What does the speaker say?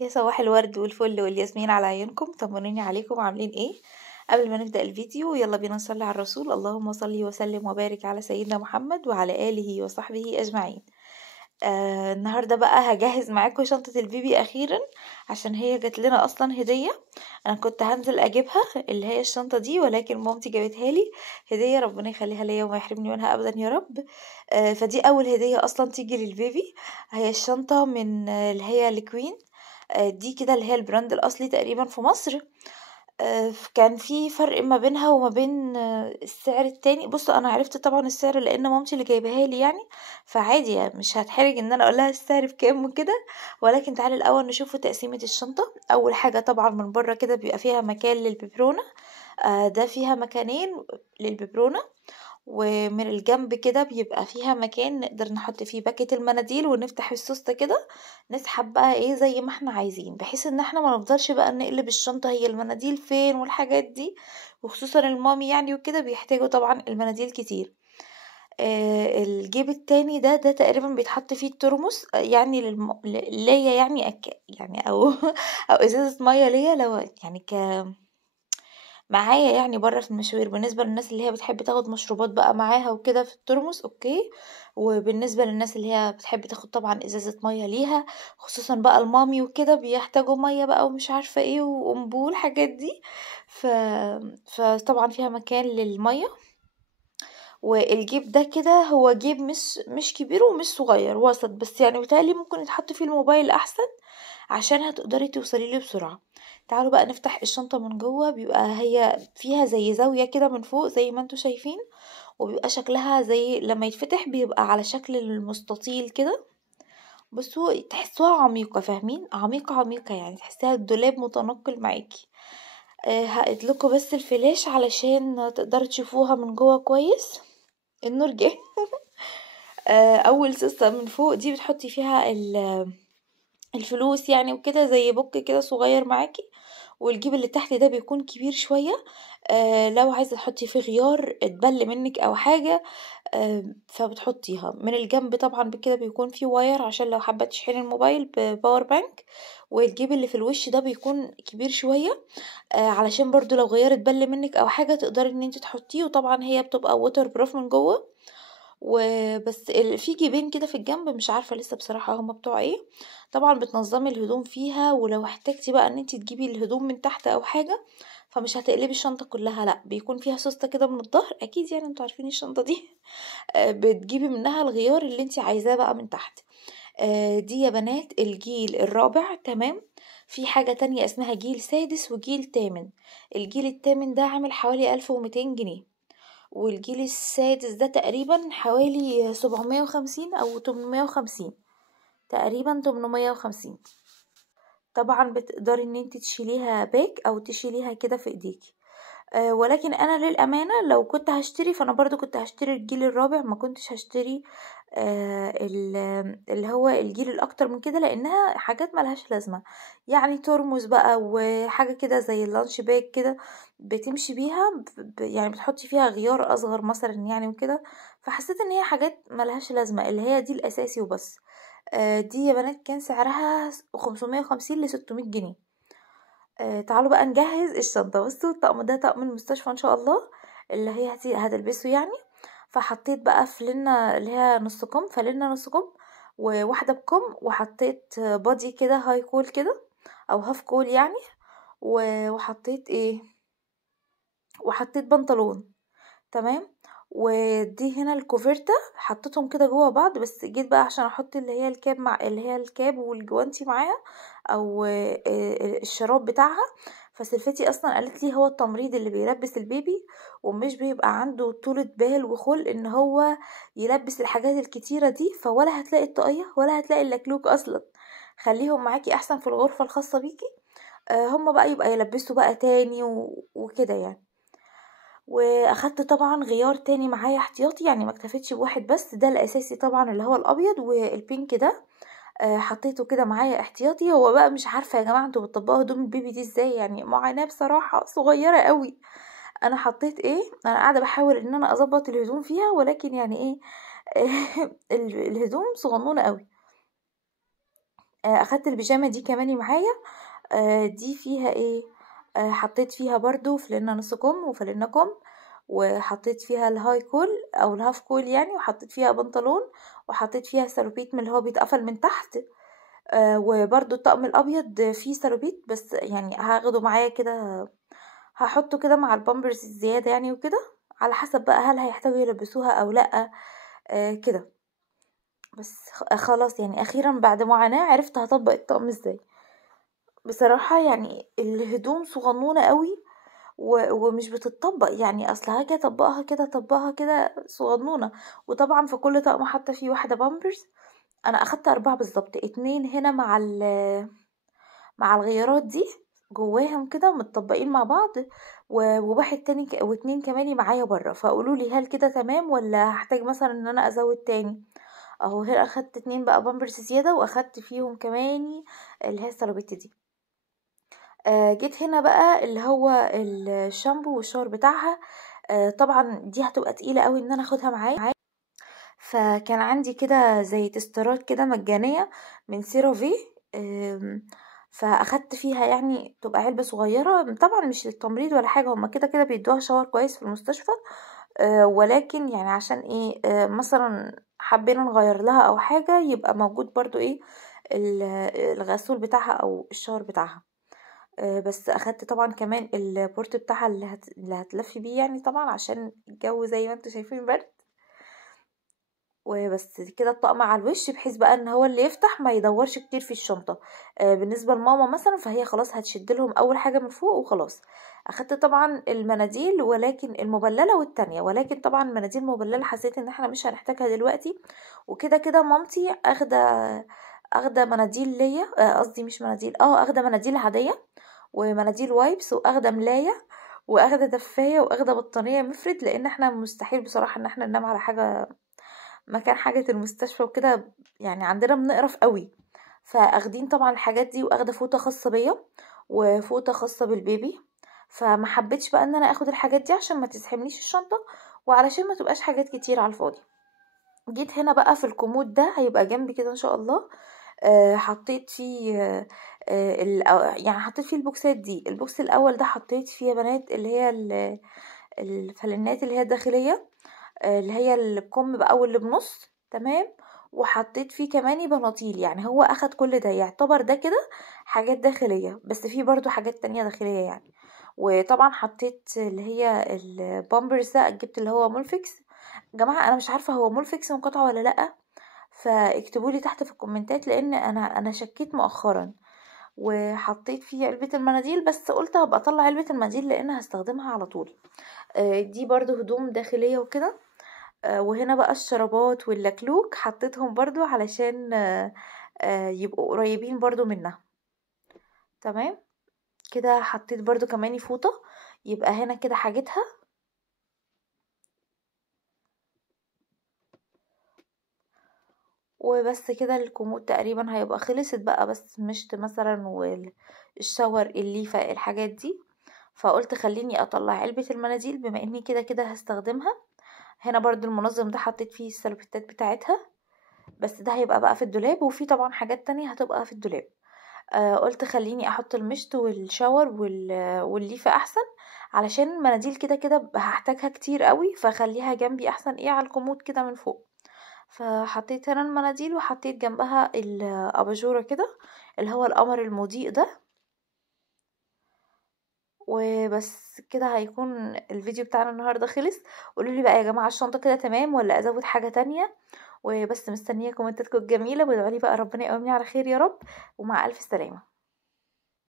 يا صباح الورد والفل والياسمين على عيونكم، طمنوني عليكم عاملين ايه؟ قبل ما نبدأ الفيديو يلا بينا نصلي على الرسول. اللهم صل وسلم وبارك على سيدنا محمد وعلى آله وصحبه أجمعين. النهاردة بقى هجهز معاكم شنطة البيبي أخيرا، عشان هي جات لنا أصلا هدية. أنا كنت هنزل أجيبها اللي هي الشنطة دي، ولكن مامتي جابتها لي هدية، ربنا يخليها ليا وما يحرمني منها أبدا يا رب. فدي أول هدية أصلا تيجي للبيبي. هي الشنطة من اللي هي الكوين. دي كده اللي هي البراند الأصلي تقريبا في مصر. كان في فرق ما بينها وما بين السعر التاني. بصوا أنا عرفت طبعا السعر لأن مامتي اللي جايباها لي يعني، فعادي يعني مش هتحرج ان انا اقولها السعر بكام وكده. ولكن تعالي الاول نشوف تقسيمة الشنطة. اول حاجة طبعا من بره كده بيبقى فيها مكان للببرونة. ده فيها مكانين للببرونة. ومن الجنب كده بيبقى فيها مكان نقدر نحط فيه باكيت المناديل، ونفتح السوستة كده نسحب بقى ايه زي ما احنا عايزين، بحيث ان احنا ما نفضلش بقى نقلب الشنطة هي المناديل فين والحاجات دي. وخصوصا المامي يعني وكده بيحتاجوا طبعا المناديل كتير. الجيب التاني ده تقريبا بيتحط فيه الترمس، يعني ليا يعني يعني او او ازازة مية ليا لو يعني معايا يعني برّه في المشاوير، بالنسبة للناس اللي هي بتحب تاخد مشروبات بقى معاها وكده في الترمس أوكي. وبالنسبة للناس اللي هي بتحب تاخد طبعًا إزازة مَيّة ليها، خصوصًا بقى المامي وكده بيحتاجوا مَيّة بقى ومش عارفة إيه وأنبوب الحاجات دي. ف فطبعًا فيها مكان للمَيّة. والجيب ده كده هو جيب مش كبير ومش صغير، وسط، بس يعني بيتهيأ لي ممكن يتحط فيه الموبايل أحسن عشان هتقدري توصلي له بسرعة. تعالوا بقى نفتح الشنطة من جوه. بيبقى هي فيها زي زاوية كده من فوق زي ما انتوا شايفين، وبيبقى شكلها زي لما يتفتح بيبقى على شكل المستطيل كده. بصوا تحسوها عميقة، فاهمين؟ عميقة عميقة يعني تحسيها الدولاب متنقل معاكي. هقيدلكوا بس الفلاش علشان تقدروا تشوفوها من جوه كويس. النور جه. اول سوسة من فوق دي بتحطي فيها الفلوس يعني وكده، زي بوك كده صغير معاكي. والجيب اللي تحت ده بيكون كبير شوية. لو عايزة تحطي فيه غيار اتبل منك او حاجة. فبتحطيها من الجنب طبعا بكده بيكون فيه واير عشان لو حابة تشحني الموبايل بباور بانك. والجيب اللي في الوش ده بيكون كبير شوية، علشان برضو لو غيار اتبل منك او حاجة تقدري ان انت تحطيه. وطبعا هي بتبقى ووتر بروف من جوه. وبس في جيبين كده في الجنب مش عارفة لسه بصراحة هما بتوع ايه. طبعا بتنظمي الهدوم فيها، ولو احتاجتي بقى ان انتي تجيبي الهدوم من تحت او حاجة فمش هتقلبي الشنطة كلها، لا بيكون فيها سوستة كده من الظهر اكيد يعني انتوا عارفين الشنطة دي. بتجيبي منها الغيار اللي انتي عايزاه بقى من تحت. دي يا بنات الجيل الرابع، تمام. في حاجة تانية اسمها جيل سادس وجيل تامن. الجيل التامن ده عامل حوالي 1200 جنيه. والجيل السادس ده تقريبا حوالي 750 او 850، تقريبا 850. طبعا بتقدري ان انت تشيليها باك او تشيليها كده في ايديكي. ولكن انا للامانه لو كنت هشتري فانا برضو كنت هشتري الجيل الرابع، ما كنتش هشتري اللي هو الجيل الاكتر من كده، لانها حاجات ملهاش لازمه. يعني ترمز بقى وحاجه كده زي اللانش باك كده بتمشي بيها، يعني بتحطي فيها غيار اصغر مثلا يعني وكده. فحسيت ان هي حاجات ملهاش لازمه، اللي هي دي الاساسي وبس. دي يا بنات كان سعرها 550 ل600 جنيه. تعالوا بقى نجهز الشنطة. بصوا الطقم ده طقم المستشفى ان شاء الله اللي هي هتلبسه يعني. فحطيت بقى فلنة اللي هي نص كم، فلنة نص كم وواحدة بكم، وحطيت بادي كده هاي كول كده او هاف كول يعني. وحطيت ايه، وحطيت بنطلون، تمام. ودي هنا الكوفرتة حطيتهم كده جوه بعض، بس جيت بقى عشان احط اللي هي الكاب مع اللي هي الكاب والجوانتي معاها، او الشراب بتاعها. فسلفتي اصلا قالت لي هو التمريض اللي بيلبس البيبي ومش بيبقى عنده طولة بال وخلق ان هو يلبس الحاجات الكتيرة دي، فولا هتلاقي الطاقية ولا هتلاقي اللكلوك اصلا. خليهم معاكي احسن في الغرفة الخاصة بيكي. هما بقى يبقى يلبسوا بقى تاني وكده يعني. واخدت طبعا غيار تاني معايا احتياطي، يعني ما اكتفيتش بواحد بس، ده الاساسي طبعا اللي هو الابيض والبينك ده. حطيته كده معايا احتياطي. هو بقى مش عارفه يا جماعه انتوا بتطبقوا هدوم البيبي دي ازاي، يعني معاناه بصراحه صغيره قوي. انا حطيت ايه، انا قاعده بحاول ان انا اظبط الهدوم فيها، ولكن يعني ايه الهدوم صغنونه قوي. اخدت البيجامه دي كمان معايا. دي فيها ايه؟ حطيت فيها برضو فلنة نص كم وفلنة كم، وحطيت فيها الهاي كول او الهاف كول يعني، وحطيت فيها بنطلون، وحطيت فيها سلوبيت من اللي هو بيتقفل من تحت. وبرضو الطقم الابيض فيه سلوبيت بس يعني هاخده معايا كده، هحطه كده مع البامبرز الزيادة يعني وكده، على حسب بقى هل هيحتاجوا يلبسوها او لا. كده بس. خلاص يعني اخيرا بعد معاناة عرفت هطبق الطقم ازاي. بصراحة يعني الهدوم صغنونة قوي ومش بتطبق، يعني اصل هاجي اطبقها كده اطبقها كده صغنونة. وطبعا في كل طقم حتى فيه واحدة بامبرز. انا اخدت 4 بالظبط، 2 هنا مع الغيارات دي جواهم كده متطبقين مع بعض، وواحد تاني واتنين كمان معايا بره. فقولوا لي هل كده تمام ولا هحتاج مثلا ان انا ازود تاني؟ اهو هنا اخدت 2 بقى بامبرز زيادة، واخدت فيهم كمان اللي هي السلوبيت دي. جيت هنا بقى اللي هو الشامبو والشاور بتاعها. طبعا دي هتبقى تقيلة قوي ان انا اخدها معايا، فكان عندي كده زي تسترات كده مجانية من سيرافي. فاخدت فيها يعني تبقى علبة صغيرة، طبعا مش للتمريض ولا حاجة، هما كده كده بيدوها شاور كويس في المستشفى. ولكن يعني عشان ايه، مثلا حبينا نغير لها او حاجة يبقى موجود برضو ايه الغسول بتاعها او الشاور بتاعها. بس اخدت طبعا كمان البورت بتاعها اللي هتلفي بيه يعني، طبعا عشان الجو زي ما انتوا شايفين برد. وبس كده الطقم على الوش، بحيث بقى ان هو اللي يفتح ما يدورش كتير في الشنطة. بالنسبة لماما مثلا فهي خلاص هتشد لهم اول حاجة من فوق وخلاص. اخدت طبعا المناديل ولكن المبللة والتانية، ولكن طبعا المناديل المبللة حسيت ان احنا مش هنحتاجها دلوقتي. وكده كده مامتي اخده مناديل ليا، قصدي مش مناديل، اخده مناديل عادية ومناديل وايبس، واخده ملاية، واخده دفاية، واخده بطانية مفرد، لان احنا مستحيل بصراحة ان احنا ننام على حاجة مكان حاجة المستشفى وكده، يعني عندنا بنقرف قوي. فاخدين طبعا الحاجات دي، واخده فوطة خاصة بيا وفوطة خاصة بالبيبي. فما حبيتش بقى ان انا اخد الحاجات دي عشان ما تزحمليش الشنطة، وعلشان ما تبقاش حاجات كتير على الفاضي. جيت هنا بقى في الكومود ده هيبقى جنبي كده ان شاء الله. حطيت فيه يعني حطيت فيه البوكسات دي. البوكس الاول ده حطيت فيه يا بنات اللي هي الفلنات اللي هي الداخلية، اللي هي اللي بكم بقى واللي بنص تمام. وحطيت فيه كمان بناطيل، يعني هو اخد كل ده يعتبر ده كده حاجات داخلية، بس فيه برضو حاجات تانية داخلية يعني. وطبعا حطيت اللي هي البامبرز ده، جبت اللي هو مولفيكس. جماعة انا مش عارفة هو مولفيكس مقاطعة ولا لأ، فاكتبوا لي تحت في الكومنتات، لان انا شكيت مؤخرا. وحطيت فيه علبة المناديل، بس قلت هبقى اطلع علبة المناديل لان هستخدمها على طول. دي برضو هدوم داخلية وكده. وهنا بقى الشرابات واللكلوك حطيتهم برضو علشان يبقوا قريبين برضو منها. تمام كده. حطيت برضو كمان فوطة، يبقى هنا كده حاجتها. وبس كده الكومود تقريبا هيبقى خلصت بقى، بس مشت مثلا والشاور الليفة الحاجات دي. فقلت خليني اطلع علبة المناديل بما اني كده كده هستخدمها. هنا برضو المنظم ده حطيت فيه السلوبيتات بتاعتها، بس ده هيبقى بقى في الدولاب، وفي طبعا حاجات تانية هتبقى في الدولاب. قلت خليني احط المشط والشاور والليفة احسن، علشان المناديل كده كده هحتاجها كتير قوي، فخليها جنبي احسن ايه على الكومود كده من فوق. فحطيت هنا المناديل، وحطيت جنبها الاباجورة كده اللي هو القمر المضيء ده. وبس كده هيكون الفيديو بتاعنا النهاردة خلص. قولولي بقى يا جماعة الشنطة كده تمام ولا ازود حاجة تانية؟ وبس مستنية كومنتاتكم الجميلة، وادعولي بقى ربنا يقومني على خير يا رب. ومع الف سلامة.